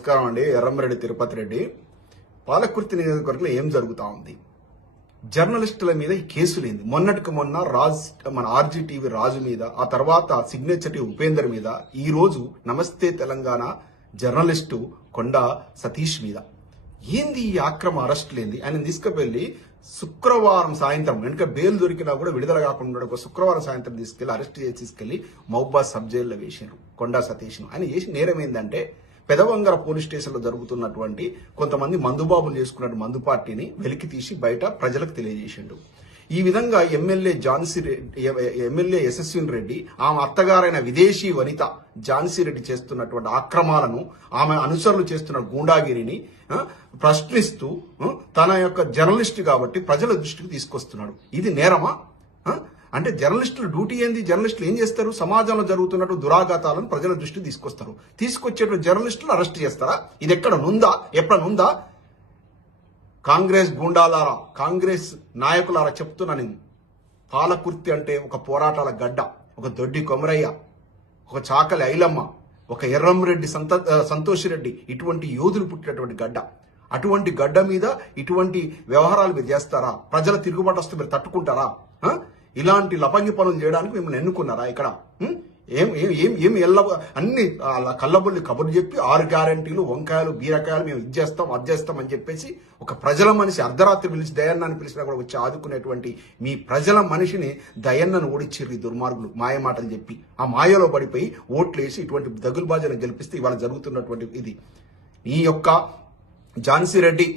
నమస్కారం అండి. ఎర్రంరెడ్డి తిరుపతి రెడ్డి. పాలకుర్తి నియోజకవర్గంలో ఏం జరుగుతా ఉంది? జర్నలిస్టుల మీద ఈ కేసులేంది మొన్నటికి మొన్న రాజ్ మన ఆర్జీటీవీ రాజు మీద ఆ తర్వాత సిగ్నేచర్ టీ ఉపేందర్ మీద ఈ రోజు నమస్తే తెలంగాణ జర్నలిస్టు కొండ సతీష్ మీద. ఏంది ఈ అక్రమ అరెస్టులేంది ఆయన తీసుకువెళ్ళి శుక్రవారం సాయంత్రం వెనుక బెయిల్ దొరికినా కూడా విడుదల కాకుండా ఒక శుక్రవారం సాయంత్రం తీసుకెళ్ళి అరెస్ట్ చేసి తీసుకెళ్ళి మౌబా సబ్ జైల్లో వేసారు కొండా సతీష్ను. ఆయన వేసి నేరం ఏంటంటే పెదవంగర పోలీస్ స్టేషన్లో జరుగుతున్నటువంటి కొంతమంది మందుబాబులు చేసుకున్న మందు పార్టీని వెలికి తీసి బయట ప్రజలకు తెలియజేసిండు. ఈ విధంగా ఎమ్మెల్యే ఝాన్సీ రెడ్డి ఎమ్మెల్యే యశస్విని రెడ్డి ఆమె అత్తగారైన విదేశీ వనిత ఝాన్సీ రెడ్డి చేస్తున్నటువంటి ఆక్రమాలను ఆమె అనుసరులు చేస్తున్న గూండాగిరిని ప్రశ్నిస్తూ తన యొక్క జర్నలిస్ట్ కాబట్టి ప్రజల దృష్టికి తీసుకొస్తున్నాడు. ఇది నేరమా? అంటే జర్నలిస్టుల డ్యూటీ ఏంది? జర్నలిస్టులు ఏం చేస్తారు? సమాజంలో జరుగుతున్నట్టు దురాఘాతాలను ప్రజల దృష్టికి తీసుకొస్తారు. తీసుకొచ్చేటువంటి జర్నలిస్టులు అరెస్ట్ చేస్తారా? ఇది ఎక్కడ నుందా? ఎప్పుడనుందా కాంగ్రెస్ గూండాలారా కాంగ్రెస్ నాయకులారా చెప్తున్నా నేను. పాలకుర్తి అంటే ఒక పోరాటాల గడ్డ ఒక దొడ్డి కొమరయ్య ఒక చాకలి ఐలమ్మ ఒక ఎర్రంరెడ్డి సంత సంతోష్ రెడ్డి ఇటువంటి యోధులు పుట్టినటువంటి గడ్డ. అటువంటి గడ్డ మీద ఇటువంటి వ్యవహారాలు మీరు చేస్తారా? ప్రజల తిరుగుబాటు వస్తే మీరు తట్టుకుంటారా? ఇలాంటి లపంగి పనులు చేయడానికి మిమ్మల్ని ఎన్నుకున్నారా ఇక్కడ? ఏం ఏం ఏం ఏం ఎల్ల అన్ని కళ్ళబుల్లి కబుర్లు చెప్పి ఆరు గ్యారంటీలు వంకాయలు బీరకాయలు మేము ఇది చేస్తాం అది చేస్తాం అని చెప్పేసి ఒక ప్రజల మనిషి అర్ధరాత్రి పిలిచి దయన్నాన్ని పిలిచినా కూడా వచ్చి ఆదుకునేటువంటి మీ ప్రజల మనిషిని దయన్నను ఓడిచ్చిర్రు ఈ దుర్మార్గులు మాయ మాటలు చెప్పి. ఆ మాయలో పడిపోయి ఓట్లు వేసి ఇటువంటి దగులుబాజను గెలిపిస్తే ఇవాళ జరుగుతున్నటువంటి ఇది. ఈ యొక్క ఝాన్సీ రెడ్డి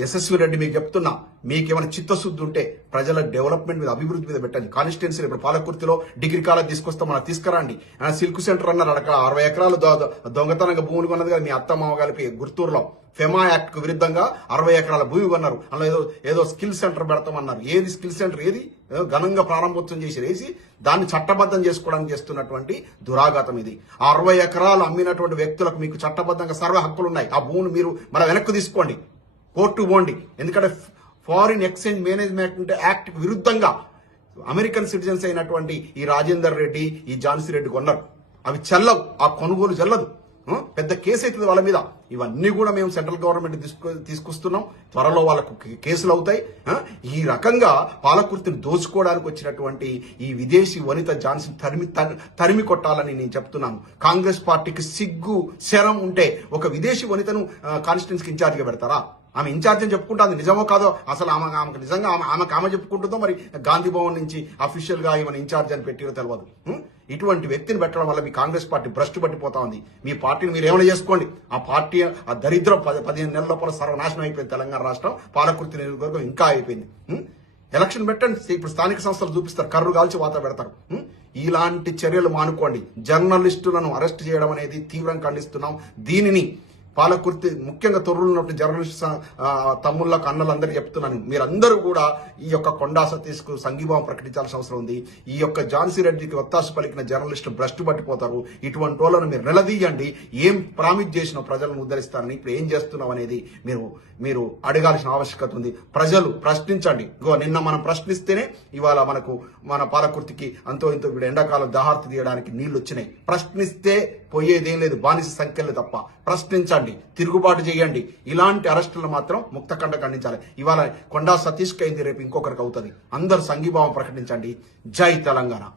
యశస్వి రెడ్డి మీకు చెప్తున్నా మీకేమైనా చిత్తశుద్ధి ఉంటే ప్రజల డెవలప్మెంట్ మీద అభివృద్ధి మీద పెట్టండి. కాన్స్టిట్యున్సీ ఇప్పుడు పాలకుర్తిలో డిగ్రీ కాలేజ్ తీసుకొస్తాం మనం తీసుకురండి. ఆ సిల్క్ సెంటర్ అన్నారు అక్కడ అరవై ఎకరాలు దొంగతనంగా భూములు కొన్నది కదా మీ అత్త మామ కలిపి గుర్తూరులో ఫెమా యాక్ట్కు విరుద్ధంగా అరవై ఎకరాల భూమి కొన్నారు. అలా ఏదో ఏదో స్కిల్ సెంటర్ పెడతామన్నారు. ఏది స్కిల్ సెంటర్? ఏది? ఘనంగా ప్రారంభోత్సవం చేసి వేసి దాన్ని చట్టబద్ధం చేసుకోవడానికి చేస్తున్నటువంటి దురాఘాతం ఇది. అరవై ఎకరాలు అమ్మినటువంటి వ్యక్తులకు మీకు చట్టబద్ధంగా సర్వే హక్కులు ఉన్నాయి ఆ భూమిని మీరు మన వెనక్కి తీసుకోండి. కోర్టు పోండి. ఎందుకంటే ఫారిన్ ఎక్స్చేంజ్ మేనేజ్మెంట్ యాక్ట్ విరుద్ధంగా అమెరికన్ సిటిజన్స్ అయినటువంటి ఈ రాజేందర్ రెడ్డి ఈ ఝాన్సీ రెడ్డి కొన్నారు. అవి చల్లవు. ఆ కొనుగోలు చల్లదు. పెద్ద కేసు అవుతుంది వాళ్ళ మీద. ఇవన్నీ కూడా మేము సెంట్రల్ గవర్నమెంట్ తీసుకు తీసుకొస్తున్నాం. త్వరలో వాళ్ళకు కేసులు అవుతాయి. ఈ రకంగా పాలకుర్తిని దోచుకోవడానికి వచ్చినటువంటి ఈ విదేశీ వనిత జాన్సన్ తరిమి తరిమి కొట్టాలని నేను చెప్తున్నాను. కాంగ్రెస్ పార్టీకి సిగ్గు శరం ఉంటే ఒక విదేశీ వనితను కాన్స్టిట్యున్స్కి ఇన్ఛార్జిగా పెడతారా? ఆమె ఇన్ఛార్జ్ అని చెప్పుకుంటుంది నిజమో కాదో అసలు ఆమె ఆమెకు నిజంగా ఆమె ఆమెకు ఆమె చెప్పుకుంటుందో మరి గాంధీ భవన్ నుంచి అఫీషియల్గా ఈమెను ఇన్ఛార్జ్ అని పెట్టిరో తెలియదు ఇటువంటి వ్యక్తిని పెట్టడం వల్ల మీ కాంగ్రెస్ పార్టీ భ్రష్టు పట్టిపోతా ఉంది. మీ పార్టీని మీరు ఏమైనా చేసుకోండి. ఆ పార్టీ ఆ దరిద్రం పది పదిహేను నెలల లోపల సర్వనాశనం అయిపోయింది తెలంగాణ రాష్ట్రం. పాలకుర్తి నియోజకవర్గం ఇంకా అయిపోయింది. ఎలక్షన్ పెట్టండి. ఇప్పుడు స్థానిక సంస్థలు చూపిస్తారు. కర్రు కాల్చి వాత పెడతారు. ఇలాంటి చర్యలు మానుకోండి. జర్నలిస్టులను అరెస్ట్ చేయడం అనేది తీవ్రంగా ఖండిస్తున్నాం. దీనిని పాలకుర్తి ముఖ్యంగా తొర్రులు ఉన్నటువంటి జర్నలిస్ట్ తమ్ముళ్ళకు అన్నలందరూ చెప్తున్నాను. మీరందరూ కూడా ఈ యొక్క కొండా తీసుకు సంఘీభావం ప్రకటించాల్సిన అవసరం ఉంది. ఈ యొక్క ఝాన్సీ రెడ్డికి ఒత్తాసు పలికిన జర్నలిస్టులు భ్రష్టు పట్టిపోతారు. ఇటువంటి వాళ్ళను మీరు నిలదీయండి. ఏం ప్రామిస్ చేసిన ప్రజలను ఉద్ధరిస్తారని ఇప్పుడు ఏం చేస్తున్నాం అనేది మీరు మీరు అడగాల్సిన ఆవశ్యకత ఉంది. ప్రజలు ప్రశ్నించండి. ఇగో నిన్న మనం ప్రశ్నిస్తేనే ఇవాళ మనకు మన పాలకుర్తికి అంతో ఇంతో ఇప్పుడు ఎండాకాలం దాహార్తి తీయడానికి నీళ్ళు వచ్చినాయి ప్రశ్నిస్తే పోయేదేం లేదు. బానిస సంఖ్యలు తప్ప. ప్రశ్నించండి. తిరుగుబాటు చేయండి. ఇలాంటి అరెస్టులు మాత్రం ముక్తఖండ ఖండించాలి. ఇవాళ కొండా సతీష్కి అయింది రేపు ఇంకొకరికి అవుతుంది. అందరు సంఘీభావం ప్రకటించండి. జై తెలంగాణ.